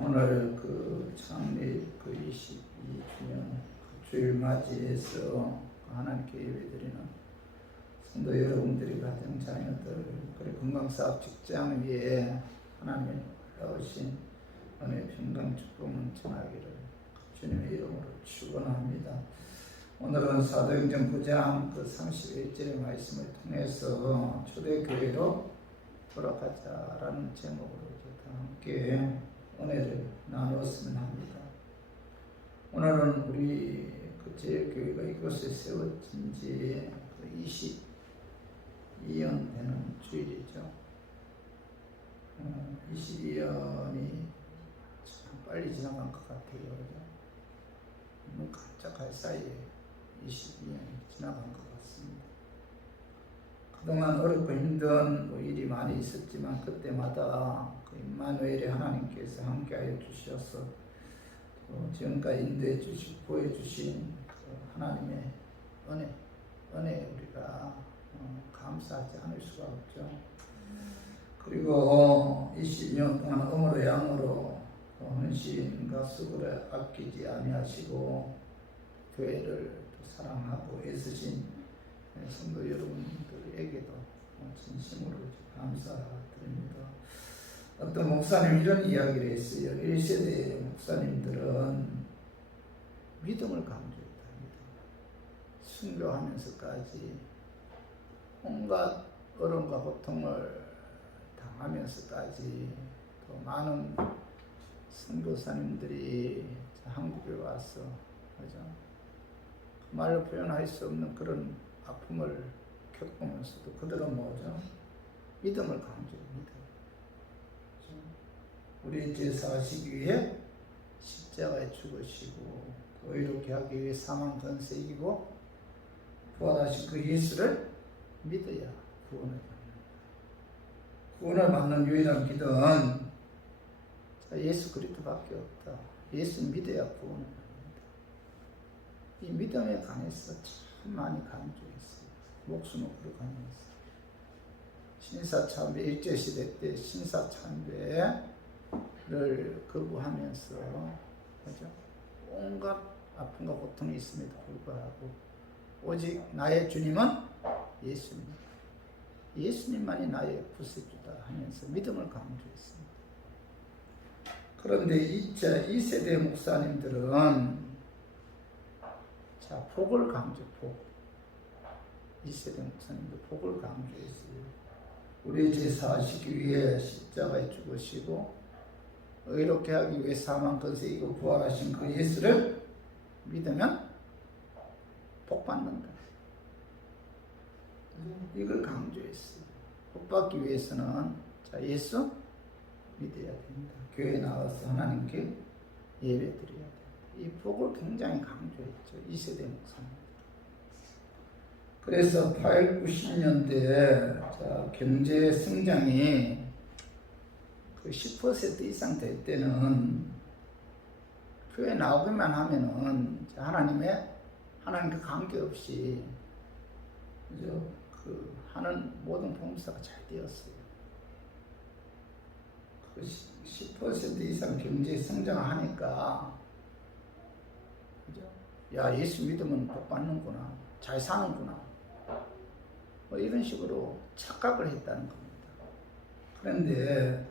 오늘 그 창립 그 22주년 그 주일 맞이해서 하나님께 예배드리는 성도 여러분들이 가정 자녀들 그리고 건강사업 직장 위에 하나님의 놀라우신 은혜 평강 축복을 전하기를 주님의 이름으로 축원합니다. 오늘은 사도행전 9장 그 31절의 말씀을 통해서 초대교회로 돌아가자라는 제목으로 다 함께 은혜를 나누었으면 합니다. 오늘은 우리 그 제일교회가 이곳에 세워진 지 22년 되는 주일이죠. 22년이 참 빨리 지나간 것 같아요. 너무 깜짝할 사이에 22년이 지나간 것 같습니다. 그동안 어렵고 힘든 일이 많이 있었지만 그때마다 그 임마누엘의 하나님께서 함께하여 주셔서 지금까지 인도해 주시고 보여 주신 그 하나님의 은혜 우리가 감사하지 않을 수가 없죠. 그리고 22년 동안 음으로 양으로 헌신과 수고를 아끼지 아니하시고 교회를 사랑하고 애쓰신 성도 여러분들에게도 진심으로 감사드립니다. 어떤 목사님 이런 이야기를 했어요. 1세대 목사님들은 믿음을 강조했다. 순교하면서까지 온갖 어려움과 고통을 당하면서까지 또 많은 선교사님들이 한국에 와서 그죠? 그 말로 표현할 수 없는 그런 아픔을 겪으면서도 그들은 뭐죠? 믿음을 강조합니다. 우리 제사하시기 위해 십자가에 죽으시고 의롭게 하기 위해 사망 권세 이기고 부활하신 그 예수를 믿어야 구원을 받는다. 구원을 받는 유일한 길은 예수 그리스도밖에 없다. 예수 믿어야 구원을 받는다. 이 믿음에 관해서 참 많이 강조했어요. 목숨을 걸고 강조했어요. 신사참배 일제시대 때 신사참배를 거부하면서 그죠? 온갖 아픔과 고통이 있음에도 불구하고 오직 나의 주님은 예수님만이 나의 구세주다 하면서 믿음을 강조했습니다. 그런데 2세대 목사님들은 복을 강조, 복. 2세대 목사님들 복을 강조했어요. 우리 제사하시기 위해 십자가에 죽으시고 의롭게 하기 위해 사망 권세 이기고 부활하신 그 예수를 믿으면 복 받는다. 이걸 강조했어요. 복 받기 위해서는 예수 믿어야 됩니다. 교회에 나와서 하나님께 예배 드려야 됩니다. 이 복을 굉장히 강조했죠. 2세대 목사님. 그래서 8, 90년대 경제 성장이 그 10% 이상 될 때는 교회 나오기만 하면은 하나님과 관계없이 그 하는 모든 봉사가 잘 되었어요. 그 10% 이상 경제 성장하니까 야 예수 믿으면 복 받는구나, 잘 사는구나, 뭐 이런 식으로 착각을 했다는 겁니다. 그런데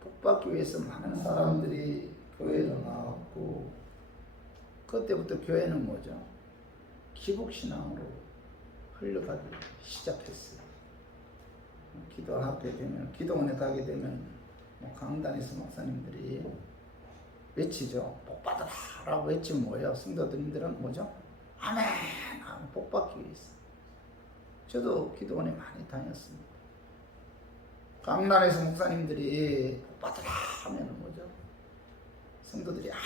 복 받기 위해서 많은 사람들이 교회로 나왔고 그때부터 교회는 뭐죠? 기복신앙으로 흘러가기 시작했어요. 기도하게 되면, 기도원에 가게 되면 강단에서 목사님들이 외치죠. 복 받아라 라고 외치면 뭐예요? 성도들은 뭐죠? 아멘! 복 받기 위해서. 저도 기도원에 많이 다녔습니다. 강단에서 목사님들이 복 받아라 하면 뭐죠? 성도들이 아멘!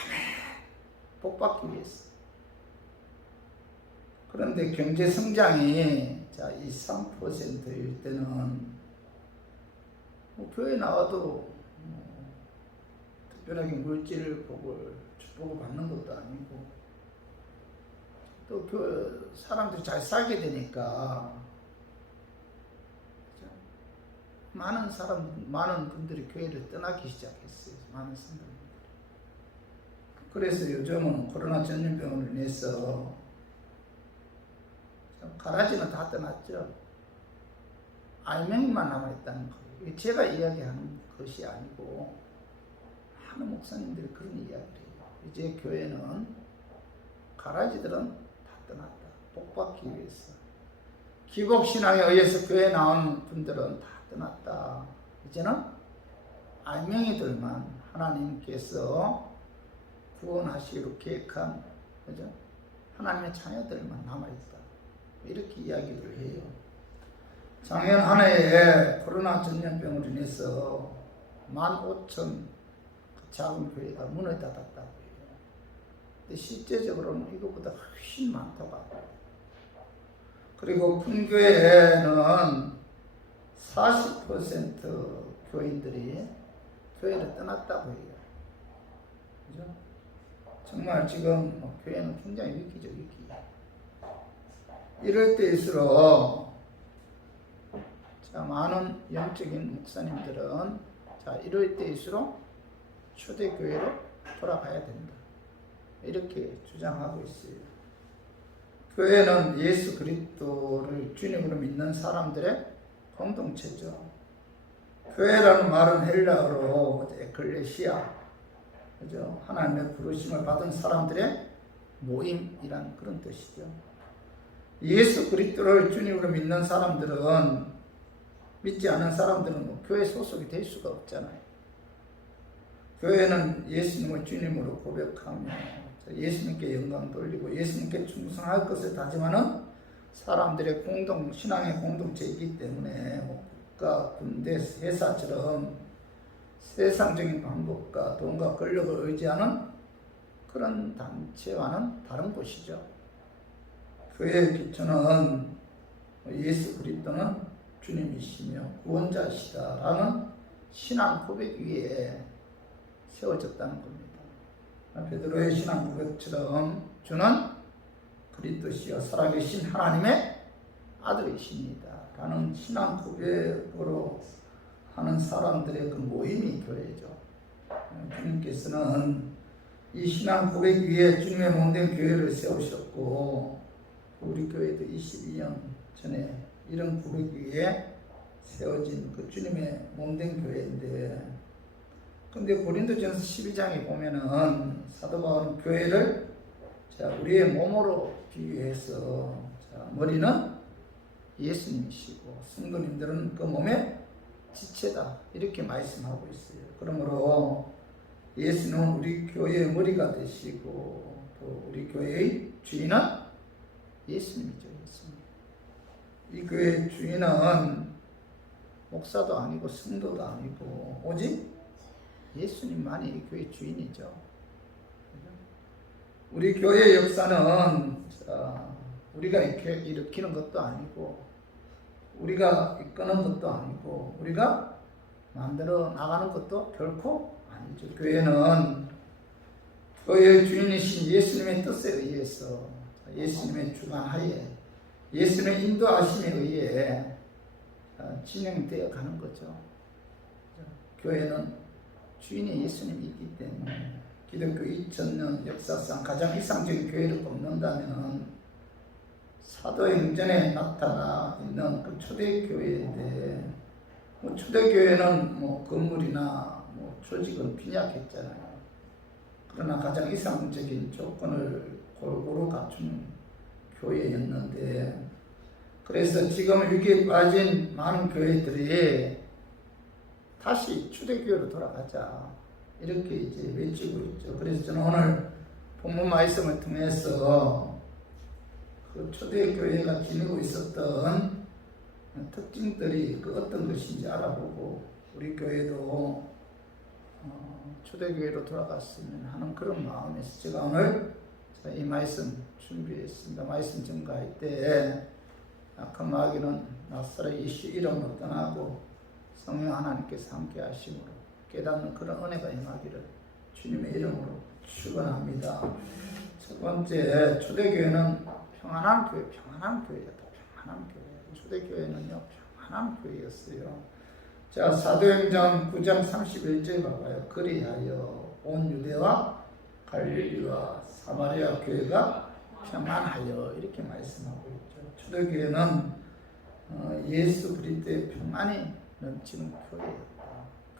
복 받기 위해서. 그런데 경제 성장이 3%일 때는 교회 나와도 특별하게 물질 축복을 받는 것도 아니고 또 사람들이 잘 살게 되니까 많은 분들이 교회를 떠나기 시작했어요. 많은 성도분들이. 그래서 요즘은 코로나 전염병으로 인해서 가라지는 다 떠났죠. 알맹이만 남아있다는 거예요. 제가 이야기하는 것이 아니고 많은 목사님들이 그런 이야기를 해요. 이제 교회는 가라지들은 다 떠났다. 복받기 위해서. 기복신앙에 의해서 교회에 나온 분들은 다 떠났다. 이제는 알맹이들만 하나님께서 구원하시기로 계획한, 그죠? 하나님의 자녀들만 남아있다. 이렇게 이야기를 해요. 작년 한 해에 코로나 전염병으로 인해서 15,000 작은 교회가 문을 닫았다고 해요. 근데 실제적으로는 이거보다 훨씬 많다고 합니다. 그리고 큰 교회에는 40% 교인들이 교회를 떠났다고 해요. 그죠? 정말 지금 교회는 굉장히 위기죠, 위기. 이럴 때일수록 많은 영적인 목사님들은 이럴 때일수록 초대교회로 돌아가야 된다. 이렇게 주장하고 있어요. 교회는 예수 그리스도를 주님으로 믿는 사람들의 공동체죠. 교회라는 말은 헬라어로 에클레시아, 그죠? 하나님의 부르심을 받은 사람들의 모임이란 그런 뜻이죠. 예수 그리스도를 주님으로 믿는 사람들은, 믿지 않는 사람들은 교회 소속이 될 수가 없잖아요. 교회는 예수님을 주님으로 고백하며 예수님께 영광 돌리고 예수님께 충성할 것을 다짐하는 사람들의 신앙의 공동체이기 때문에 국가, 군대, 회사처럼 세상적인 방법과 돈과 권력을 의지하는 그런 단체와는 다른 곳이죠. 교회의 기초는 예수 그리스도는 주님이시며 구원자시다라는 신앙 고백 위에 세워졌다는 겁니다. 베드로의 신앙 고백처럼 주는 그리스도시여 살아계신 하나님의 아들이십니다 라는 신앙 고백으로 하는 사람들의 그 모임이 교회죠. 주님께서는 이 신앙 고백 위에 주님의 몸된 교회를 세우셨고, 우리 교회도 22년 전에 이런 고백 위에 세워진 그 주님의 몸된 교회인데, 근데 고린도전서 12장에 보면은 사도 바울은 교회를 우리의 몸으로 비유해서 머리는 예수님이시고 성도님들은 그 몸의 지체다 이렇게 말씀하고 있어요. 그러므로 예수님은 우리 교회의 머리가 되시고 또 우리 교회의 주인은 예수님이죠. 예수님. 이 교회의 주인은 목사도 아니고 성도도 아니고 오직 예수님만이 이 교회 주인이죠. 우리 교회의 역사는 우리가 일으키는 것도 아니고 우리가 이끄는 것도 아니고 우리가 만들어 나가는 것도 결코 아니죠. 교회는 교회의 주인이신 예수님의 뜻에 의해서 예수님의 주관하에 예수님의 인도하심에 의해 진행되어 가는 거죠. 교회는 주인이 예수님이기 때문에 기독교 2000년 역사상 가장 이상적인 교회를 꼽는다면 사도행전에 나타나 있는 그 초대교회인데, 초대교회는 건물이나 조직은 빈약했잖아요. 그러나 가장 이상적인 조건을 골고루 갖춘 교회였는데, 그래서 지금 위기에 빠진 많은 교회들이 다시 초대교회로 돌아가자 이렇게 이제 외치고 있죠. 그래서 저는 오늘 본문 말씀을 통해서 그 초대교회가 지니고 있었던 특징들이 그 어떤 것인지 알아보고 우리 교회도 초대교회로 돌아갔으면 하는 그런 마음에서 제가 오늘 이 말씀 준비했습니다. 말씀 증거할 때 악한 마귀는 나사렛 예수 이름으로 떠나고 성령 하나님께서 함께 하심으로 깨닫는 그런 은혜가 임하기를 주님의 이름으로 축원합니다. 첫 번째, 초대교회는 평안한 교회였다. 평안한 교회. 초대교회는요 평안한 교회였어요. 자, 사도행전 9장 31절 봐봐요. 그리하여 온 유대와 갈릴리와 사마리아 교회가 평안하여 이렇게 말씀하고 있죠. 초대교회는 예수 그리스도의 평안이 넘치는 교회였다.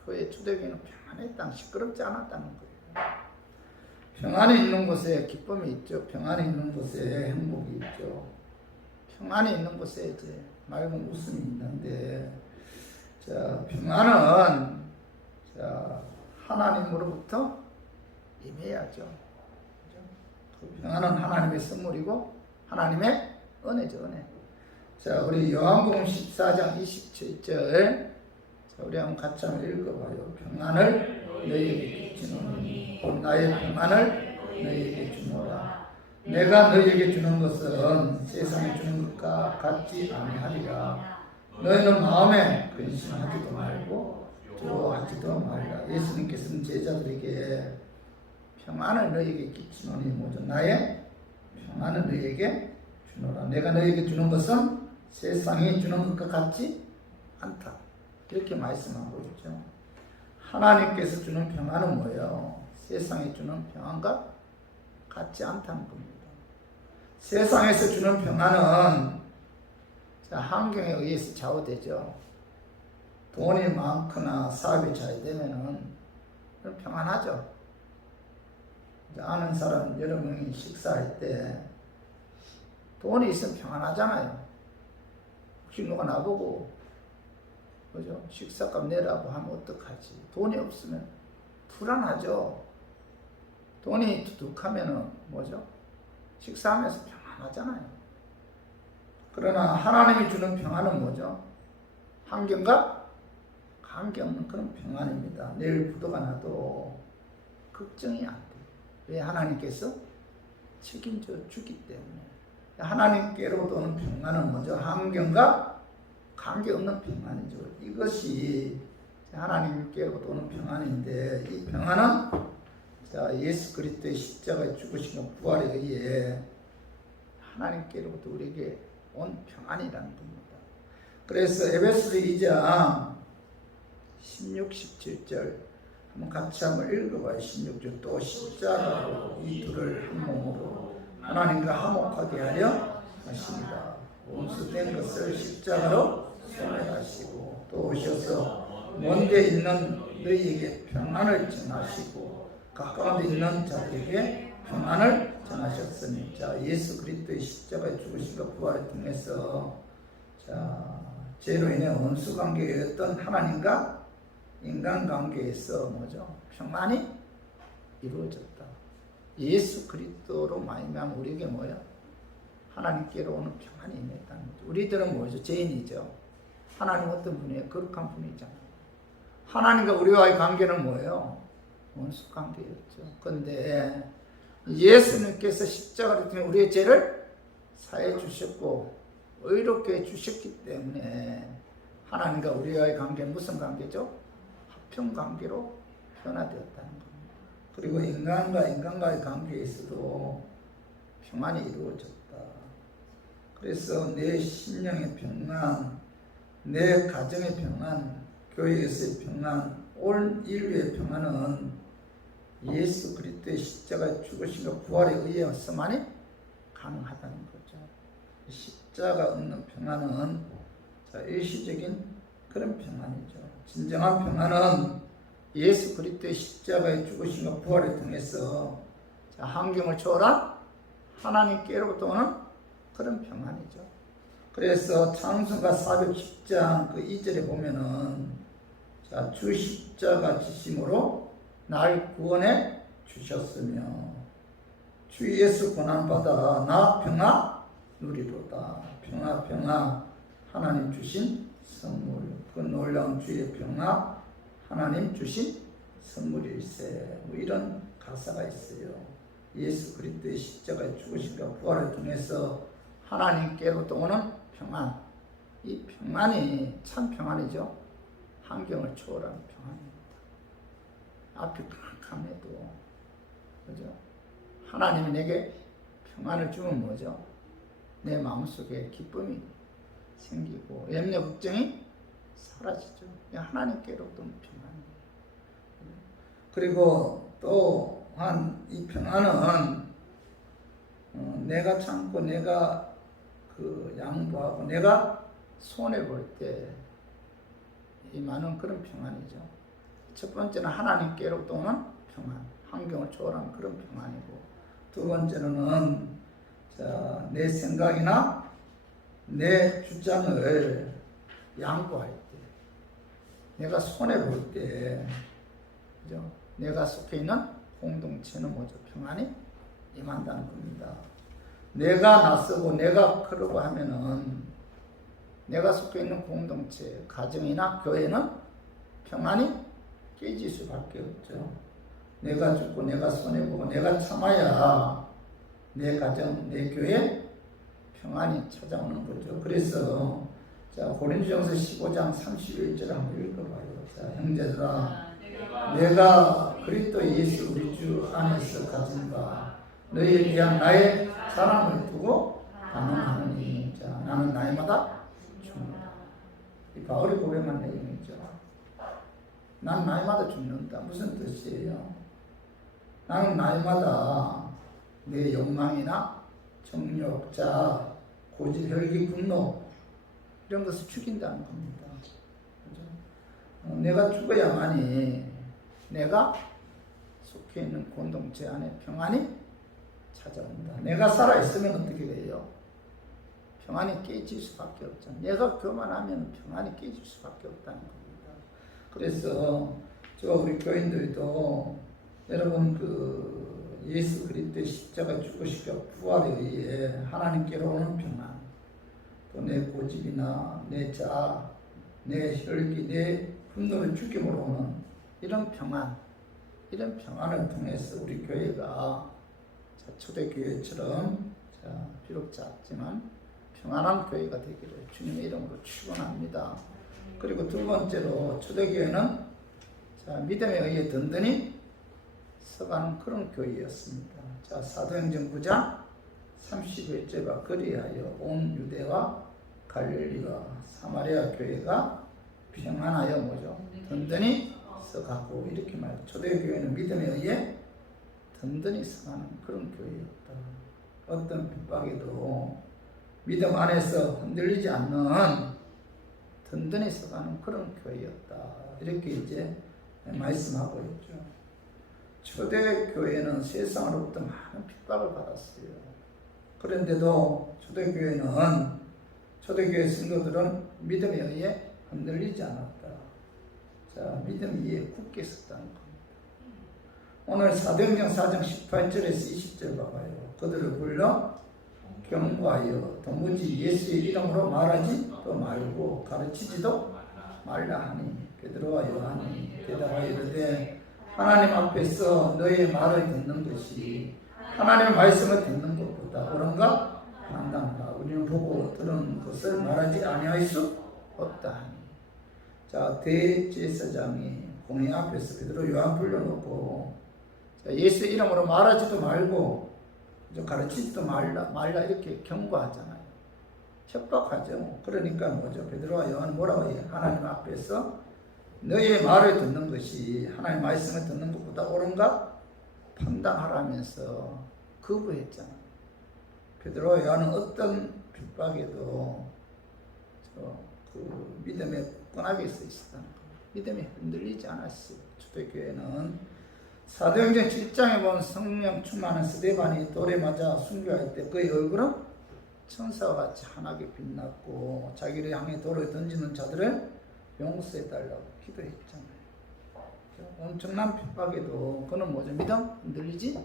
교회 초대교회는 평안의 땅, 시끄럽지 않았다는 거예요. 평안이 있는 곳에 기쁨이 있죠. 평안이 있는 곳에 행복이 있죠. 평안이 있는 곳에 이제 맑은 웃음이 있는데, 자, 평안은 자, 하나님으로부터 임해야죠. 그 평안은 하나님의 선물이고 하나님의 은혜죠, 은혜. 자, 우리 요한복음 14장 27절, 자, 우리 한번 같이 한번 읽어봐요. 평안을 너희에게 주노니 나의 평안을 너희에게 주노라. 내가 너희에게 주는 것은 세상에 주는 것과 같지 아니하리라. 너희는 마음에 근심하지도 말고 두려워하지도 말라. 예수님께서는 제자들에게 평안을 너희에게 끼치노니 뭐죠? 나의 평안을 너희에게 주노라. 내가 너희에게 주는 것은 세상에 주는 것과 같지 않다. 이렇게 말씀하고 있죠. 하나님께서 주는 평안은 뭐예요? 세상에 주는 평안과 같지 않다는 겁니다. 세상에서 주는 평안은 자, 환경에 의해서 좌우되죠. 돈이 많거나 사업이 잘 되면은 평안하죠. 아는 사람 여러 명이 식사할 때 돈이 있으면 평안하잖아요. 혹시 누가 나보고 그죠? 식사값 내라고 하면 어떡하지? 돈이 없으면 불안하죠. 돈이 두둑하면은 뭐죠? 식사하면서 평안하잖아요. 그러나 하나님이 주는 평안은 뭐죠? 환경과 관계없는 그런 평안입니다. 내일 부도가 나도 걱정이 안 돼요. 왜? 하나님께서 책임져 주기 때문에. 하나님께로부터 오는 평안은 뭐죠? 환경과 관계없는 평안이죠. 이것이 하나님께로부터 오는 평안인데, 이 평안은 자, 예수 그리스도의 십자가에 죽으신 부활에 의해 하나님께로부터 우리에게 온 평안이라는 겁니다. 그래서 에베소서 2장 16, 17절 한번 같이 한번 읽어봐요. 16절 또 십자가로 이 둘을 한 몸으로 하나님과 화목하게 하려 하십니다. 원수된 것을 십자가로 소멸하시고 또 오셔서 먼데 있는 너희에게 평안을 전하시고 가까운 데 있는 자들에게 평안을 전하셨으니, 자, 예수 그리스도의 십자가에 죽으심과 부활을 통해서 자, 죄로 인해 원수 관계였던 하나님과 인간 관계에서 뭐죠? 평안이 이루어졌다. 예수 그리스도로 말미암아 우리에게 뭐야? 하나님께로 오는 평안이 임했다는 거죠. 우리들은 뭐죠? 죄인이죠. 하나님 어떤 분이에요? 거룩한 분이잖아요. 하나님과 우리와의 관계는 뭐예요? 원수 관계였죠. 그런데 예수님께서 십자가를 통해 우리의 죄를 사해 주셨고 의롭게 해 주셨기 때문에 하나님과 우리와의 관계는 무슨 관계죠? 합평 관계로 변화되었다는 겁니다. 그리고 인간과 인간과의 관계에서도 평안이 이루어졌다. 그래서 내 심령의 평안, 내 가정의 평안, 교회에서의 평안, 온 인류의 평안은 예수 그리스도의 십자가의 죽으심과 부활에 의해서만이 가능하다는 거죠. 십자가 없는 평안은 자, 일시적인 그런 평안이죠. 진정한 평안은 예수 그리스도의 십자가의 죽으심과 부활을 통해서 자, 환경을 초월한 하나님께로부터 오는 그런 평안이죠. 그래서 창세기가 410장 그 2절에 보면은 자, 주 십자가 지심으로 날 구원해 주셨으며 주 예수 고난받아 나 평화 누리로다. 평화 하나님 주신 선물, 그 놀라운 주의 평화 하나님 주신 선물일세. 뭐 이런 가사가 있어요. 예수 그리스도의 십자가의 죽으심과 부활을 통해서 하나님께로부터 오는 평안, 이 평안이 참 평안이죠. 환경을 초월한 평안입니다. 앞이 캄캄해도 그죠? 하나님이 내게 평안을 주면 뭐죠? 내 마음속에 기쁨이 생기고 염려 걱정이 사라지죠. 하나님께로부터 평안이에요. 그리고 또한 이 평안은 내가 참고 내가 양보하고 내가 손해 볼 때 임하는 그런 평안이죠. 첫 번째는 하나님께로부터 오는 평안, 환경을 초월한 그런 평안이고, 두 번째로는 내 생각이나 내 주장을 양보할 때, 내가 손해 볼 때, 그죠? 내가 속해 있는 공동체는 뭐죠? 평안이 임한다는 겁니다. 내가 나서고 내가 그러고 하면은 내가 속해 있는 공동체, 가정이나 교회는 평안이 깨질 수밖에 없죠. 내가 죽고 내가 손해보고 내가 참아야 내 가정, 내 교회 평안이 찾아오는 거죠. 그래서 고린도전서 15장 31절 한번 읽어봐요. 형제들아, 내가 그리스도 예수 우리 주 안에서 가진 바 너희에 대한 나의 사랑을 두고 반응하느니, 나는 나이마다 죽는다. 이 바울이 고백한 내용이죠. 난 나이마다 죽는다. 무슨 뜻이에요? 나는 나이마다 내 욕망이나 정욕, 고집, 혈기, 분노 이런 것을 죽인다는 겁니다. 그렇죠? 내가 죽어야만이 내가 속해 있는 공동체 안에 평안이 찾아온다. 내가 살아있으면 어떻게 돼요? 평안이 깨질 수밖에 없잖아요. 내가 교만하면 평안이 깨질 수밖에 없다는 겁니다. 그래서 우리 교인들도 여러분 예수 그리스도의 십자가 죽으시고 부활에 의해 하나님께로 오는 평안, 또 내 고집이나 내 내 혈기, 내 분노를 죽임으로 오는 이런 평안을 통해서 우리 교회가 초대교회처럼 비록 작지만 평안한 교회가 되기를 주님의 이름으로 축원합니다. 그리고 두 번째로 초대교회는 믿음에 의해 든든히 서가는 그런 교회였습니다. 사도행전 9장 31절과 그리하여 온 유대와 갈릴리와 사마리아 교회가 평안하여 뭐죠? 든든히 서가고, 이렇게 말해요. 초대교회는 믿음에 의해 든든히 서가는 그런 교회였다. 어떤 핍박에도 믿음 안에서 흔들리지 않는 든든히 서가는 그런 교회였다. 이렇게 이제 말씀하고 있죠. 초대교회는 세상으로부터 많은 핍박을 받았어요. 그런데도 초대교회 성도들은 믿음에 의해 흔들리지 않았다. 믿음 위에 굳게 섰다는 겁니다. 오늘 사도행전 4장 18절에서 20절 봐봐요. 그들을 불러 경고하여 도무지 예수의 이름으로 말하지도 말고 가르치지도 말라 하니, 베드로와 요한이 대답하여 이르되 하나님 앞에서 너의 말을 듣는 것이 하나님의 말씀을 듣는 것보다 옳은가 판단하라. 우리는 보고 들은 것을 말하지 아니할 수 없다 하니. 대제사장이 공회 앞에서 베드로 요한 불러놓고 예수 이름으로 말하지도 말고 가르치지도 말라 이렇게 경고하잖아요. 협박하죠. 그러니까 뭐죠? 베드로와 요한은 뭐라고 해요? 하나님 앞에서 너의 말을 듣는 것이 하나님의 말씀을 듣는 것보다 옳은가 판단하라면서 거부했잖아요. 베드로와 요한은 어떤 핍박에도 믿음에 굳건하게 서 있었다는 거예요. 믿음이 흔들리지 않았어요. 초대교회는 사도행전 7장에 보면 성령 충만한 스데반이 돌에 맞아 순교할 때 그의 얼굴은 천사와 같이 환하게 빛났고 자기를 향해 돌을 던지는 자들을 용서해달라고 기도했잖아요. 엄청난 핍박에도 그는 뭐죠? 믿음 흔들리지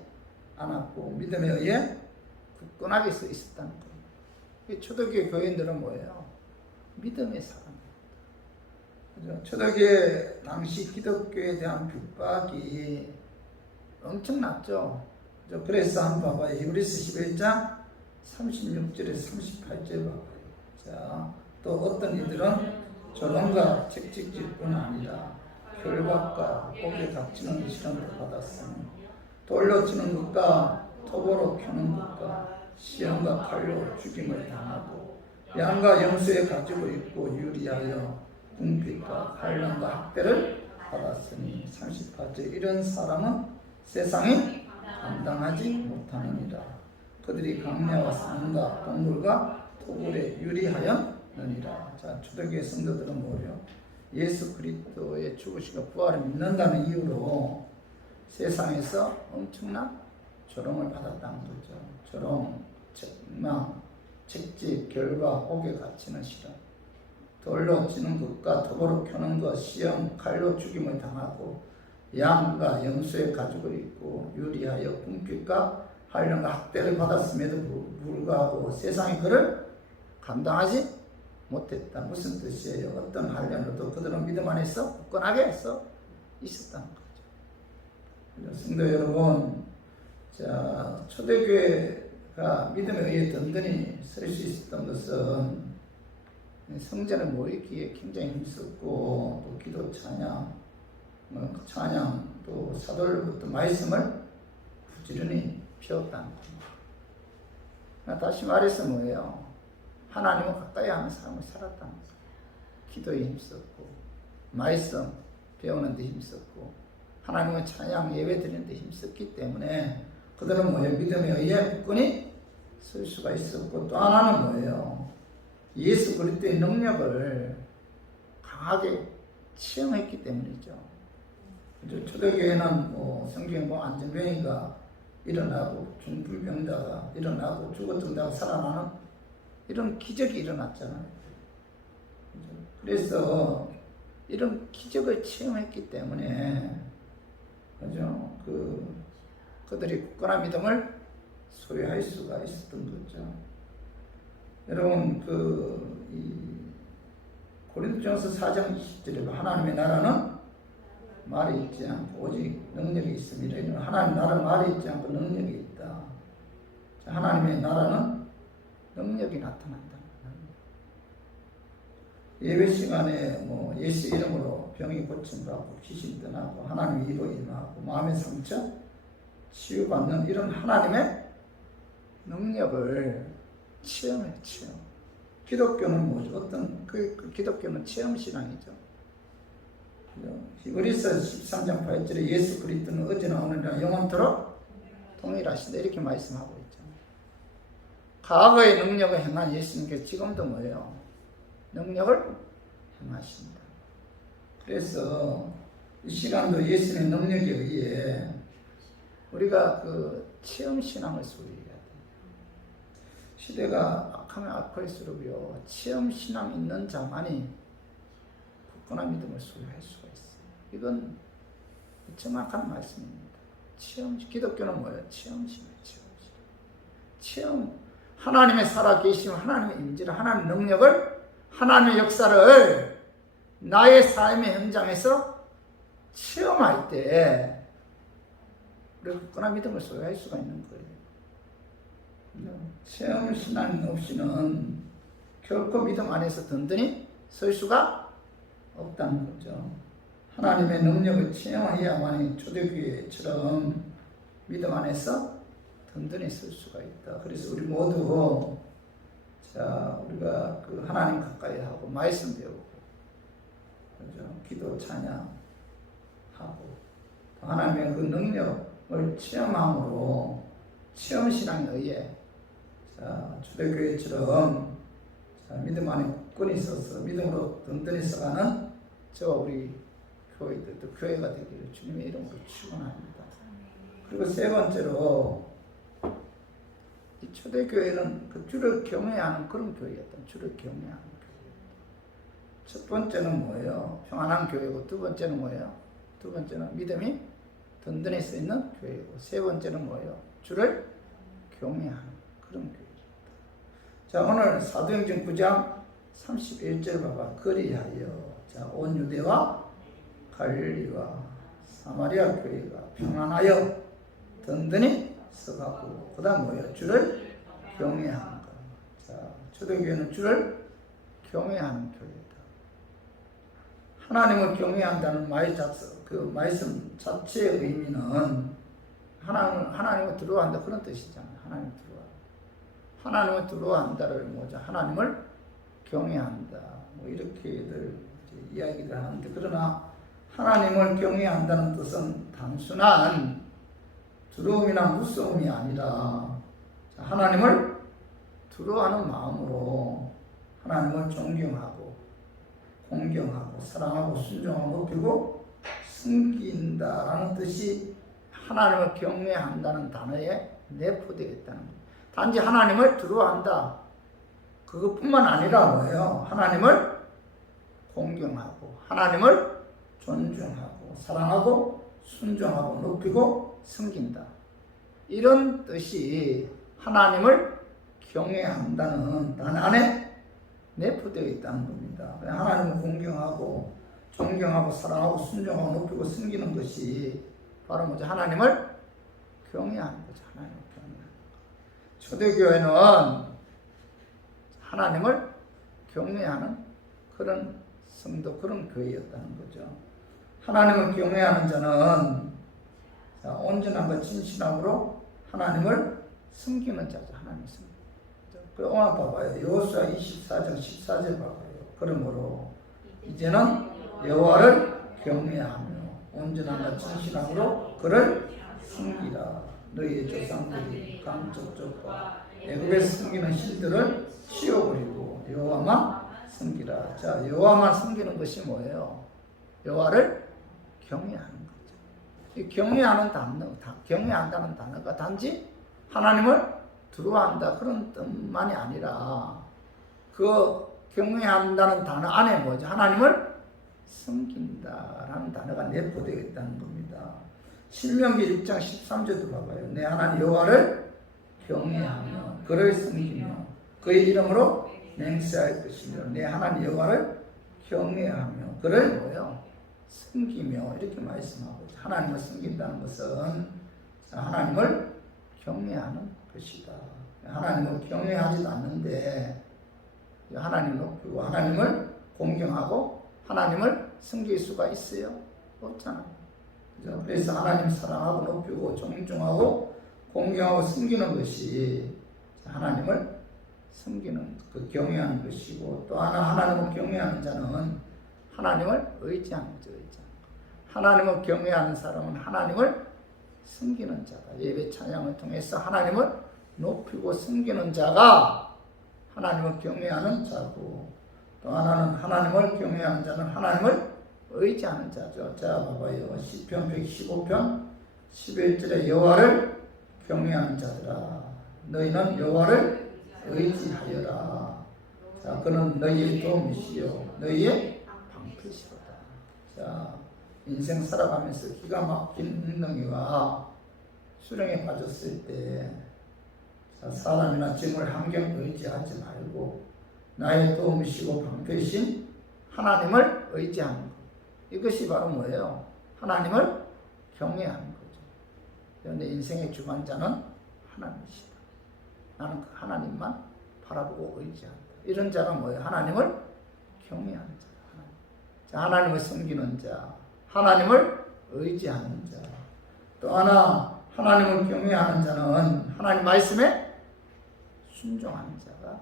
않았고 믿음에 의해 굳건하게 서 있었다는 거예요. 초대교회 교인들은 뭐예요? 믿음의 사람입니다. 초대교회 당시 기독교에 대한 핍박이 엄청났죠. 그래서 한번 봐봐요. 히브리서 11장 36절에서 38절 봐봐요. 또 어떤 이들은 조롱과 책찍질뿐 아니라 결박과 옥에 갇히는 시련도 받았으니 돌로 치는 것과 톱으로 켜는 것과 시험과 칼로 죽임을 당하고 양과 염소에 가지고 있고 유리하여 궁핍과 환난과 학대를 받았으니 38절 이런 사람은 세상에 감당하지 못하느니라. 그들이 강야와 산과 동물과 토굴에 유리하였느니라. 자, 초대교회 성도들은 뭐예요? 예수 그리스도의 죽으시고 부활을 믿는다는 이유로 세상에서 엄청난 조롱을 받았다는 거죠. 조롱, 책망, 책집, 결과, 혹에 갇히는 시련, 돌로 치는 것과 도구로 켜는 것, 시험, 칼로 죽임을 당하고 양과 염소의 가죽을 입고 유리하여 궁핍과 환난과 학대를 받았음에도 불구하고 세상이 그를 감당하지 못했다. 무슨 뜻이에요? 어떤 환난으로도 그들은 믿음 안에서 굳건하게 해서 있었다는 거죠. 성도 여러분, 자, 초대교회가 믿음에 의해 든든히 설 수 있었던 것은 성전에 모이기에 굉장히 힘썼고, 또 기도 찬양, 또 사도로부터 말씀을 부지런히 배웠다는 겁니다. 다시 말해서 뭐예요? 하나님을 가까이 하는 삶을 살았다는 거예요. 기도에 힘썼고, 말씀 배우는 데 힘썼고, 하나님의 찬양 예배 드리는 데 힘썼기 때문에 그들은 뭐예요? 믿음에 의해 굳건히 설 수가 있었고, 또 하나는 뭐예요? 예수 그리스도의 능력을 강하게 체험했기 때문이죠. 초대교회는 성경에 안전병이가 일어나고 중풍병자가 일어나고 죽었던 자가 살아나는 이런 기적이 일어났잖아요. 그래서 이런 기적을 체험했기 때문에 그죠? 그들이 굳건한 믿음을 소유할 수가 있었던 거죠. 여러분, 고린도전서 4장 20절에 하나님의 나라는 말이 있지 않고 오직 능력이 있습니다. 하나님의 나라는 말이 있지 않고 능력이 있다. 하나님의 나라는 능력이 나타난다. 예배 시간에 예수 이름으로 병이 고침받고 귀신 떠나고 하나님의 일로 임하고 마음의 상처 치유받는 이런 하나님의 능력을 체험해요. 체험. 기독교는 뭐죠? 기독교는 체험신앙이죠. 히브리서 13장 8절에 예수 그리스도는 어제나 오늘이나 영원토록 동일하시다 이렇게 말씀하고 있죠. 과거의 능력을 행한 예수님께서 지금도 뭐예요? 능력을 행하십니다. 그래서 이 시간도 예수님의 능력에 의해 우리가 체험신앙을 소유해야 돼요. 시대가 악하면 악할수록요, 체험신앙 있는 자만이 굳건한 믿음을 소유할 수가 있어요. 이건 정확한 말씀입니다. 기독교는 뭐예요? 체험신앙. 체험. 하나님의 살아계심, 하나님의 임재를, 하나님의 능력을, 하나님의 역사를 나의 삶의 현장에서 체험할 때 우리가 굳건한 믿음을 소유할 수가 있는 거예요. 체험 신앙 없이는 결코 믿음 안에서 든든히 설 수가 없다는 거죠. 하나님의 능력을 체험해야만이 초대교회처럼 믿음 안에서 든든히 설 수가 있다. 그래서 우리 모두 우리가 하나님 가까이 하고 말씀 배우고 그죠? 기도 찬양하고 하나님의 그 능력을 체험함으로 체험 신앙에 의해 초대교회처럼 믿음 안에 굳건히 서서 믿음으로 든든히 서가는 저와 우리 교회들도 교회가 되기를 주님의 이름으로 축원합니다. 그리고 세 번째로 이 초대교회는 주를 경외하는 그런 교회였던 주를 경외하는 교회. 첫 번째는 뭐예요? 평안한 교회고 두 번째는 뭐예요? 두 번째는 믿음이 든든히 서 있는 교회고 세 번째는 뭐예요? 주를 경외하는 그런 교회. 자, 오늘 사도행전 9장 31절 봐봐. 그리하여 온 유대와 갈릴리와 사마리아 교회가 평안하여 든든히 서가고 그 다음 뭐예요? 주를 경외하는 것. 자, 초대교회는 주를 경외하는 교회다. 하나님을 경외한다는 말씀 자체의 의미는 하나님을 두려워한다 그런 뜻이잖아요. 하나님을 두려워한다를 뭐죠? 하나님을 경외한다. 이렇게들 이야기를 하는데, 그러나 하나님을 경외한다는 뜻은 단순한 두려움이나 무서움이 아니라 하나님을 두려워하는 마음으로 하나님을 존경하고 공경하고 사랑하고 순종하고 높이고 섬긴다라는 뜻이 하나님을 경외한다는 단어에 내포되어 있다는 겁니다. 단지 하나님을 두려워한다, 그것뿐만 아니라 뭐예요? 하나님을 공경하고 하나님을 존중하고 사랑하고 순종하고 높이고 섬긴다, 이런 뜻이 하나님을 경외한다는 단어 안에 내포되어 있다는 겁니다. 하나님을 공경하고 존경하고 사랑하고 순종하고 높이고 섬기는 것이 바로 뭐죠? 하나님을 경외하는 거죠. 하나님을 경외하는 거. 초대교회는 하나님을 경외하는 그런 성도, 그런 교회였다는 거죠. 하나님을 경외하는 자는 온전함과 진실함으로 하나님을 섬기는 자죠. 하나님을 섬기는 자죠. 그리고 오늘 봐봐요. 여호수아 24장 14절 봐봐요. 그러므로 이제는 여호와를 경외하며 온전함과 진실함으로 그를 섬기라. 너희의 조상들이 강쪽쪽과 애굽에 섬기는 신들을 치워버리고 여호와만 섬기라. 자, 여호와만 섬기는 것이 뭐예요? 여호와를 경외하는 거죠. 이 경외하는 단어, 경외한다는 단어가 단지 하나님을 두려워한다 그런 뜻만이 아니라 그 경외한다는 단어 안에 뭐죠? 하나님을 섬긴다라는 단어가 내포되어 있다는 겁니다. 신명기 6장 13절도 봐봐요. 내 하나님 여호와를 경외하며 그를 섬기며 그의 이름으로 맹세할 것이며 내 하나님 여호와를 경외하며 그를 뭐요? 섬기며 이렇게 말씀하고 있죠. 하나님을 섬긴다는 것은 하나님을 경외하는 것이다. 하나님을 경외하지도 않는데 하나님을 높이고 하나님을 공경하고 하나님을 섬길 수가 있어요? 없잖아요. 그래서 하나님 사랑하고 높이고 존중하고 공경하고 섬기는 것이 하나님을 섬기는 그 경외하는 것이고, 또 하나님을 경외하는 자는 하나님을 의지하는 거죠. 하나님을 경외하는 사람은 하나님을 섬기는 자다. 예배 찬양을 통해서 하나님을 높이고 섬기는 자가 하나님을 경외하는 자고, 또 하나는 하나님을 경외하는 자는 하나님을 의지하는 자죠. 자, 봐봐요. 시편 115편 11절에 여호와를 경외하는 자들아 너희는 여호와를 의지하여라. 자, 그는 너희의 도움이시요 너희의 방패시로다. 자, 인생 살아가면서 기가 막힌 웅덩이와 수렁에 빠졌을 때 사람이나 짐을 환경 의지하지 말고 나의 도움이시고 방패이신 하나님을 의지하는 것. 이것이 바로 뭐예요? 하나님을 경외하는 거죠. 그런데 인생의 주관자는 하나님이시다. 나는 그 하나님만 바라보고 의지한다. 이런 자가 뭐예요? 하나님을 경외하는 자다. 자, 하나님을 섬기는 자, 하나님을 의지하는 자. 또 하나, 하나님을 경외하는 자는 하나님 말씀에 순종하는 자가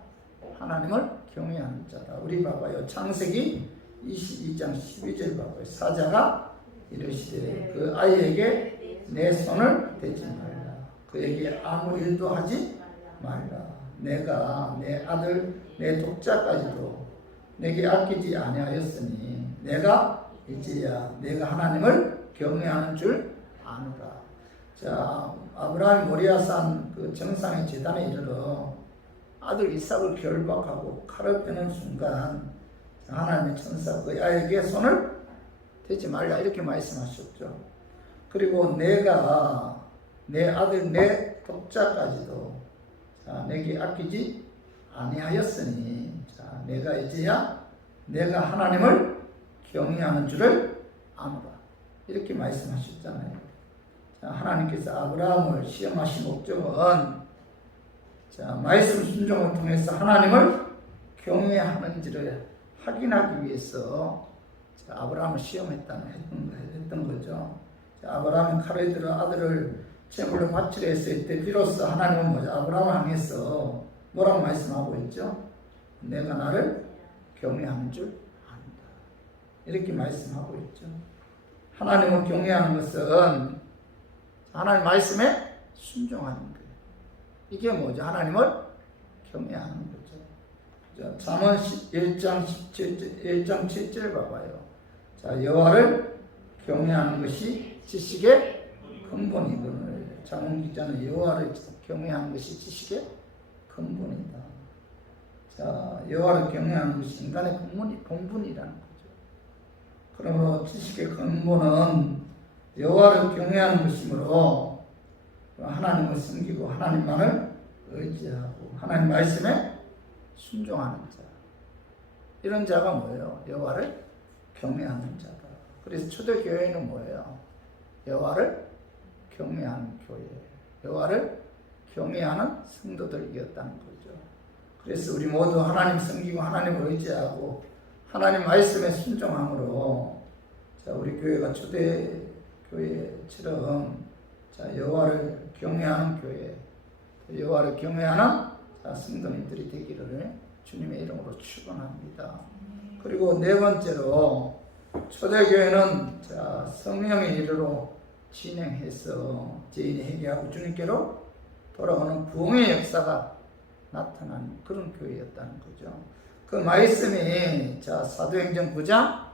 하나님을 경외하는 자다. 우리 봐봐요. 창세기 22장 12절 봐봐요. 사자가 이르시되 그 아이에게 내 손을 대지 말라. 그에게 아무 일도 하지 말라. 내가 내 아들 내 독자까지도 내게 아끼지 아니하였으니 내가 이제야 내가 하나님을 경외하는 줄 아노라. 자, 아브라함이 모리아산 그 정상의 제단에 이르러 아들 이삭을 결박하고 칼을 빼는 순간 하나님의 천사 그 아이에게 손을 대지 말라 이렇게 말씀하셨죠. 그리고 내가 내 아들 내 독자까지도 내게 아끼지 아니하였으니 내가 이제야 내가 하나님을 경외하는 줄을 아노라 이렇게 말씀하셨잖아요. 하나님께서 아브라함을 시험하신 목적은 말씀 순종을 통해서 하나님을 경외하는지를 확인하기 위해서 아브라함을 했던 거죠. 아브라함이 칼에 들어 아들을 제물로 바치려 했을 때 비로소 하나님은 뭐죠? 아브라함을 향해서 뭐라고 말씀하고 있죠? 내가 나를 경외하는 줄 안다. 이렇게 말씀하고 있죠. 하나님을 경외하는 것은 하나님 말씀에 순종하는 거예요. 이게 뭐죠? 하나님을 경외하는 거죠. 자, 잠언 1장 7절 봐봐요. 자, 여호와를 경외하는 것이 지식의 근본이거든요. 잠언 기자는 여호와를 경외하는 것이 지식의 근본이다. 자, 여호와를 경외하는 것이 인간의 본분이라는 거죠. 그러므로 지식의 근본은 여호와를 경외하는 것이므로 하나님을 섬기고 하나님만을 의지하고 하나님 말씀에 순종하는 자. 이런 자가 뭐예요? 여호와를 경외하는 자다. 그래서 초대교회는 뭐예요? 여호와를 경외하는 교회, 여호와를 경외하는 성도들이었다는 거죠. 그래서 우리 모두 하나님 섬기고 하나님을 의지하고 하나님 말씀에 순종함으로 자, 우리 교회가 초대교회처럼 자, 여호와를 경외하는 교회, 여호와를 경외하는 자, 성도님들이 되기를 주님의 이름으로 축원합니다. 그리고 네 번째로 초대교회는 자, 성령의 일으로 진행해서 죄인이 회개하고 주님께로 돌아오는 부흥의 역사가 나타나는 그런 교회였다는 거죠. 그 말씀이 자, 사도행전 9장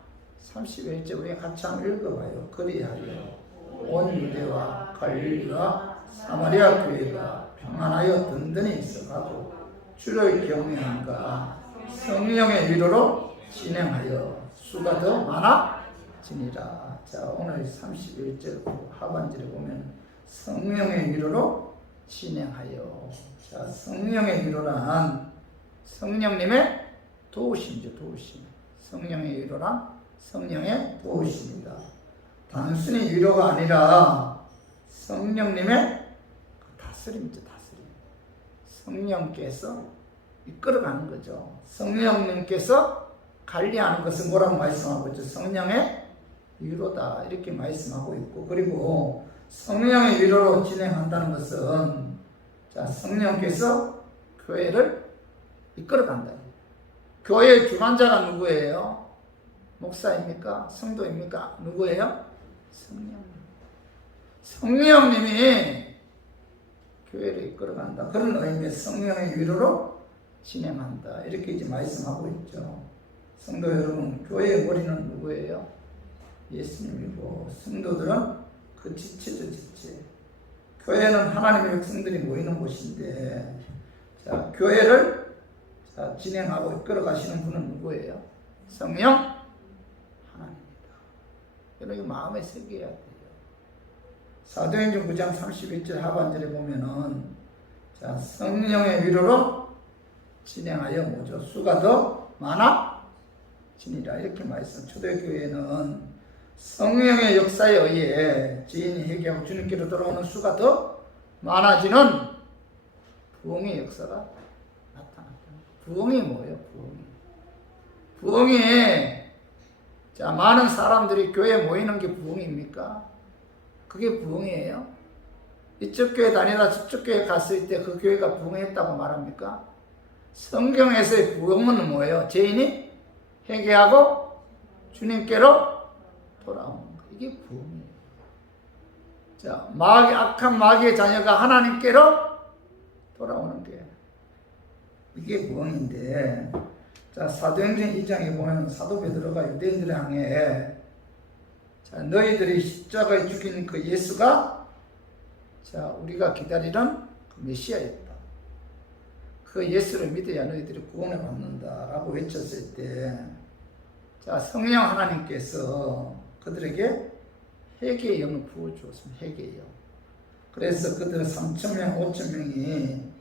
31절 우리 같이 한번 읽어봐요. 그리하여 온 유대와 갈릴리와 사마리아 교회가 평안하여 든든히 있어가고 주를 경외함과 성령의 위로로 진행하여 수가 더 많아지니라. 자, 오늘 31절 하반절에 보면 성령의 위로로 진행하여. 자, 성령의 위로란 성령님의 도우심이죠. 도우심. 성령의 위로란 성령의 도우심이다. 단순히 위로가 아니라 성령님의 다스림이죠. 다스림. 성령께서 이끌어가는 거죠. 성령님께서 관리하는 것은 뭐라고 말씀하고 있죠? 성령의 위로다. 이렇게 말씀하고 있고, 그리고 성령의 위로로 진행한다는 것은 자, 성령께서 교회를 이끌어간다. 교회의 주관자가 누구예요? 목사입니까? 성도입니까? 누구예요? 성령. 성령님이 교회를 이끌어간다. 그런 의미의 성령의 위로로 진행한다. 이렇게 이제 말씀하고 있죠. 성도 여러분, 교회의 머리는 누구예요? 예수님이고, 성도들은 그 지체죠, 지체. 교회는 하나님의 백성들이 모이는 곳인데, 자, 교회를 자, 진행하고 이끌어 가시는 분은 누구예요? 성령 하나님입니다. 여러분, 마음에 새겨야 돼요. 사도행전 9장 31절 하반절에 보면은, 자, 성령의 위로로 진행하여 뭐죠? 수가 더 많아지니라. 이렇게 말씀. 초대교회는 성령의 역사에 의해 죄인이 회개하고 주님께로 돌아오는 수가 더 많아지는 부흥의 역사가 나타났다. 부흥이 뭐예요? 부흥이 자, 많은 사람들이 교회에 모이는 게 부흥입니까? 그게 부흥이에요? 이쪽 교회 다니다 저쪽 교회 갔을 때 그 교회가 부흥했다고 말합니까? 성경에서의 부흥은 뭐예요? 죄인이 회개하고 주님께로 돌아오는 거. 이게 부흥이에요. 자, 악한 마귀의 자녀가 하나님께로 돌아오는 게 이게 부흥인데, 자, 사도행전 2장에 보면 사도 베드로가 유대인들을 향해 자, 너희들이 십자가에 죽인 그 예수가 자, 우리가 기다리는 그 메시아였다. 그 예수를 믿어야 너희들이 구원을 받는다라고 외쳤을 때, 자, 성령 하나님께서 그들에게 회개의 영을 부어주었습니다. 회개의 영. 그래서 그들은 3,000명, 5,000명이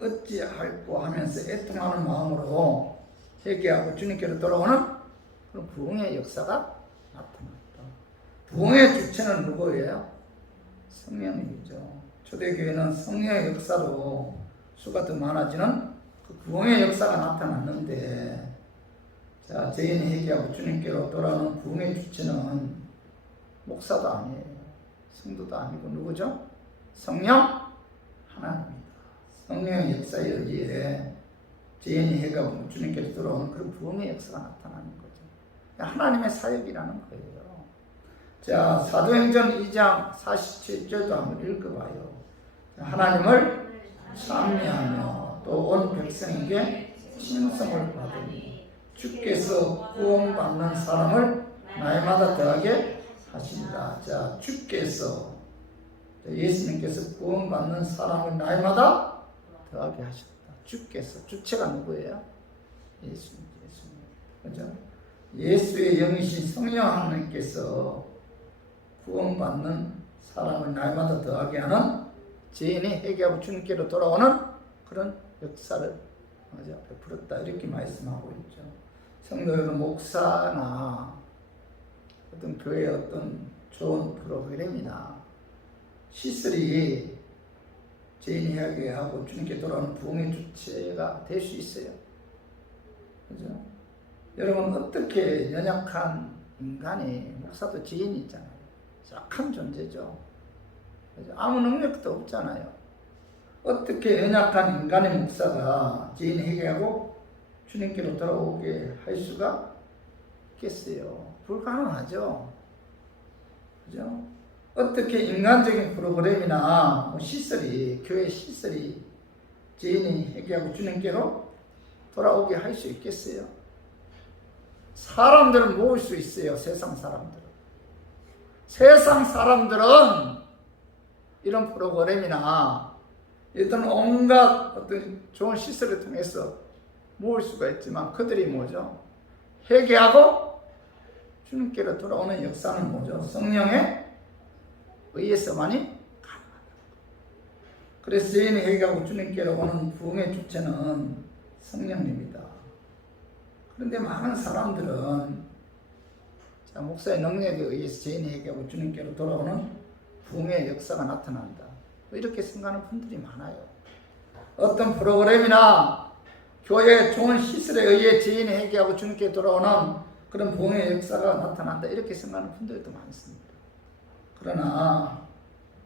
어찌할꼬 하면서 애통하는 마음으로 회개하고 주님께로 돌아오는 그런 부흥의 역사가 나타났다. 부흥의 주체는 누구예요? 성령이죠. 초대교회는 성령의 역사로 수가 더 많아지는 그 부흥의 역사가 나타났는데, 자, 죄인이 회개하고 주님께로 돌아오는 부흥의 주체는 목사도 아니에요. 성도도 아니고 누구죠? 성령 하나님입니다. 성령의 역사에 의해 죄인이 회개하고 주님께로 돌아오는 그런 부흥의 역사가 나타나는 거죠. 하나님의 사역이라는 거예요. 자, 사도행전 2장 47절도 한번 읽어봐요. 하나님을 찬미하며 또 온 백성에게 칭송을 받으니 주께서 구원받는 사람을 날마다 더하게 하신다. 자, 주께서 예수님께서 구원받는 사람을 날마다 더하게 하셨다. 주께서, 주체가 누구예요? 예수님. 그죠? 예수의 영이신 성령 하나님께서 구원받는 사람을 날마다 더하게 하는 죄인이 회개하고 주님께로 돌아오는 그런 역사를 베풀었다. 이렇게 말씀하고 있죠. 성도 여러분, 목사나 어떤 교회의 어떤 좋은 프로그램이나 시설이 죄인이 회개하고 주님께 돌아오는 부흥의 주체가 될 수 있어요. 그죠? 여러분, 어떻게 연약한 인간이, 목사도 죄인이 있잖아요. 약한 존재죠. 그죠? 아무 능력도 없잖아요. 어떻게 연약한 인간의 목사가 죄인 회개하고 주님께로 돌아오게 할 수가 있겠어요? 불가능하죠. 그죠? 어떻게 인간적인 프로그램이나 시설이, 교회 시설이 죄인이 회개하고 주님께로 돌아오게 할 수 있겠어요? 사람들은 모을 수 있어요. 세상 사람들은. 세상 사람들은 이런 프로그램이나 어떤 온갖 어떤 좋은 시설을 통해서 모을 수가 있지만 그들이 뭐죠? 회개하고 주님께로 돌아오는 역사는 뭐죠? 성령의 의해서만이 가능하다. 그래서 죄인이 회개하고 주님께로 오는 부흥의 주체는 성령님이다. 그런데 많은 사람들은 목사의 능력에 의해서 죄인이 회개하고 주님께로 돌아오는 부흥의 역사가 나타난다. 이렇게 생각하는 분들이 많아요. 어떤 프로그램이나 교회의 좋은 시설에 의해 죄인이 회개하고 주님께 돌아오는 그런 부흥의 역사가 나타난다. 이렇게 생각하는 분들도 많습니다. 그러나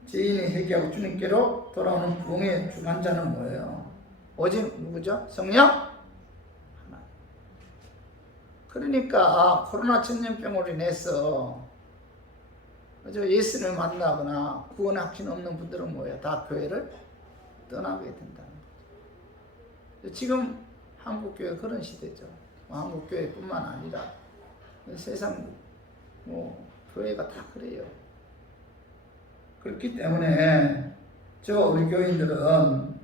죄인이 회개하고 주님께로 돌아오는 부흥의 주관자는 뭐예요? 오직 누구죠? 성령? 그러니까 코로나 전염병으로 인해서 예수를 만나거나 구원의 확신 없는 분들은 뭐예요? 다 교회를 떠나게 된다는 거죠. 지금 한국교회 그런 시대죠. 한국교회뿐만 아니라 세상 교회가 다 그래요. 그렇기 때문에 우리 교인들은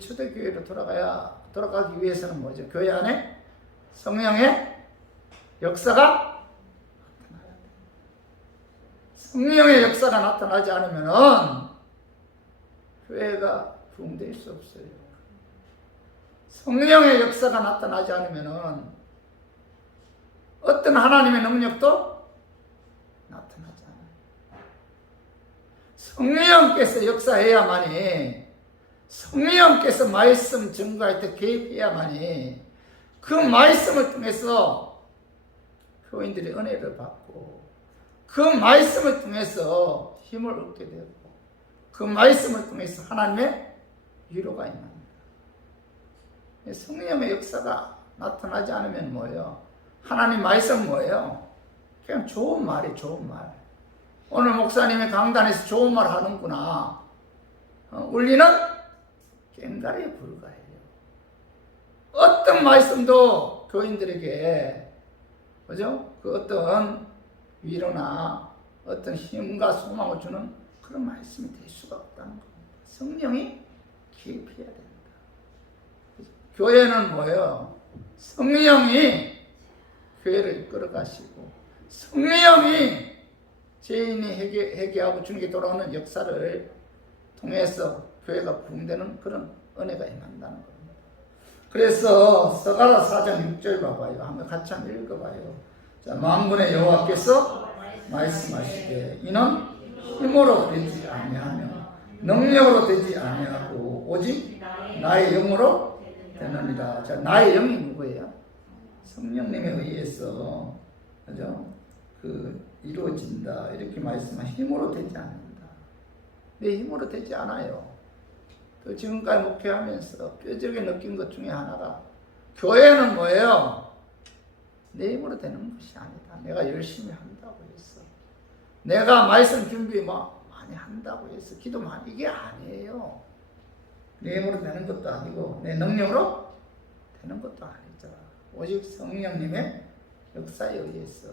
초대교회로 돌아가기 위해서는 뭐죠? 교회 안에 성령의 역사가 나타나야 돼. 성령의 역사가 나타나지 않으면 교회가 부흥될 수 없어요. 성령의 역사가 나타나지 않으면 어떤 하나님의 능력도 나타나지 않아요. 성령께서 역사해야만이, 성령께서 말씀 증거할 때 개입해야만이 그 말씀을 통해서 교인들이 은혜를 받고 그 말씀을 통해서 힘을 얻게 되고 그 말씀을 통해서 하나님의 위로가 임합니다. 성령의 역사가 나타나지 않으면 뭐예요? 하나님 말씀 뭐예요? 그냥 좋은 말이 좋은 말. 오늘 목사님이 강단에서 좋은 말 하는구나. 울리는 꽹과리에 불과해요. 어떤 말씀도 교인들에게, 그죠? 그 어떤 위로나 어떤 힘과 소망을 주는 그런 말씀이 될 수가 없다는 겁니다. 성령이 개입해야 된다. 그죠? 교회는 뭐예요? 성령이 교회를 이끌어 가시고, 성령이 죄인이 회개하고 주님께 돌아오는 역사를 통해서 교회가 부흥되는 그런 은혜가 임한다는 겁니다. 그래서 서가라 4장 6절 봐봐요. 한번 같이 한번 읽어봐요. 자, 만군의 여호와께서 말씀하시되 이는 힘으로 되지 아니하며 능력으로 되지 아니하고 오직 나의 영으로 되느니라. 자, 나의 영이 누구예요? 성령님에 의해서, 그죠? 이루어진다. 이렇게 말씀한 힘으로 되지 않는다. 내 힘으로 되지 않아요. 또 지금까지 목회하면서 뼈저리게 느낀 것 중에 하나가, 교회는 뭐예요? 내 힘으로 되는 것이 아니다. 내가 열심히 한다고 했어. 내가 말씀 준비 많이 한다고 했어. 기도 많이, 이게 아니에요. 내 힘으로 되는 것도 아니고 내 능력으로 되는 것도 아니죠. 오직 성령님의 역사에 의해서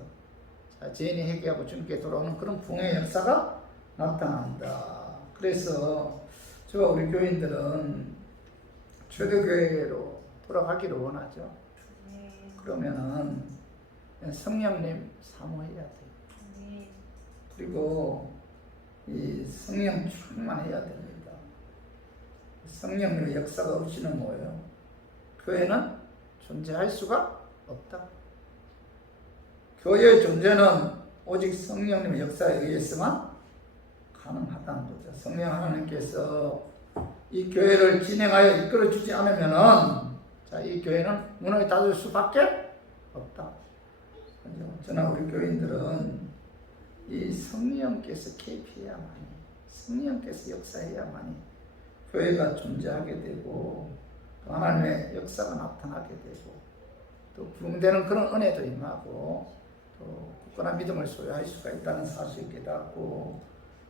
죄인이 회개하고 주님께 돌아오는 그런 부흥의 역사가 나타난다. 그래서 저와 우리 교인들은 초대교회로 돌아가기를 원하죠. 그러면은 성령님 사모해야 돼요. 그리고 이 성령 충만해야 됩니다. 성령님의 역사가 없이는 뭐예요? 교회는 존재할 수가 없다. 교회의 존재는 오직 성령님의 역사에 의해서만 가능하다는 거죠. 성령 하나님께서 이 교회를 진행하여 이끌어주지 않으면은 이 교회는 문을 닫을 수밖에 없다. 저나 우리 교인들은 이 성령께서 개입해야만이, 성령께서 역사해야만이 교회가 존재하게 되고 또 하나님의 역사가 나타나게 되고 또 부흥되는 그런 은혜도 임하고 또 굳건한 믿음을 소유할 수가 있다는 사실을 깨닫고,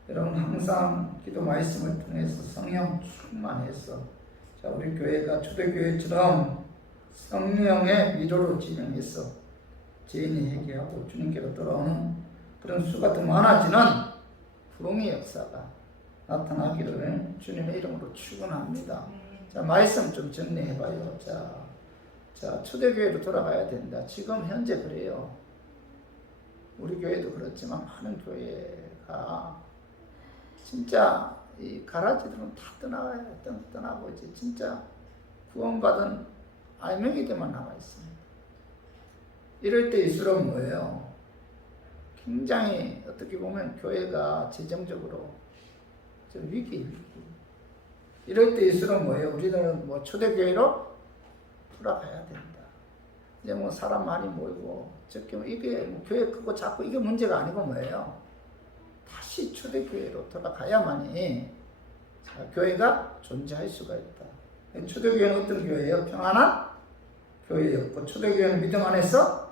여러분 항상 기도 말씀을 통해서 성령 충만해서 우리 교회가 초대교회처럼 성령의 위로로 진행해서 죄인이 회개하고 주님께로 돌아오는 그런 수가 더 많아지는 부흥의 역사가 나타나기를 주님의 이름으로 축원합니다. 자, 말씀 좀 정리해봐요. 자, 초대교회로 돌아가야 된다. 지금 현재 그래요. 우리 교회도 그렇지만 많은 교회가 진짜 이 가라지들은 다 떠나고 이제 진짜 구원받은 알맹이들만 남아 있습니다. 이럴 때일수록 뭐예요? 굉장히 어떻게 보면 교회가 재정적으로 좀 위기. 이럴 때일수록 뭐예요? 우리는 초대교회로 돌아가야 된다. 이제 사람 많이 모이고 이게 교회 크고 작고 이게 문제가 아니고 뭐예요? 다시 초대교회로 돌아가야만이 교회가 존재할 수가 있다. 초대교회는 어떤 교회예요? 평안한 교회였고, 초대교회는 믿음 안에서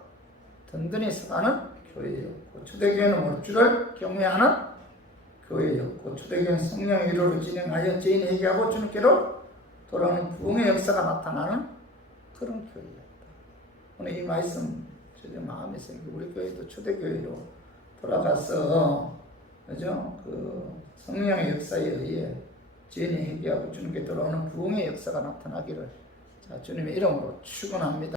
든든히 서가는 교회였고, 초대교회는 주를 경외하는 교회였고, 초대교회는 성령의 위로를 진행하여 죄인이 회개하고 주님께로 돌아오는 부흥의 역사가 나타나는 그런 교회였다. 오늘 이 말씀 제 마음에 생기고 우리 교회도 초대교회로 돌아가서 그죠? 그 성령의 역사에 의해 죄인이 회개하고 주님께 돌아오는 부흥의 역사가 나타나기를 주님의 이름으로 축원합니다.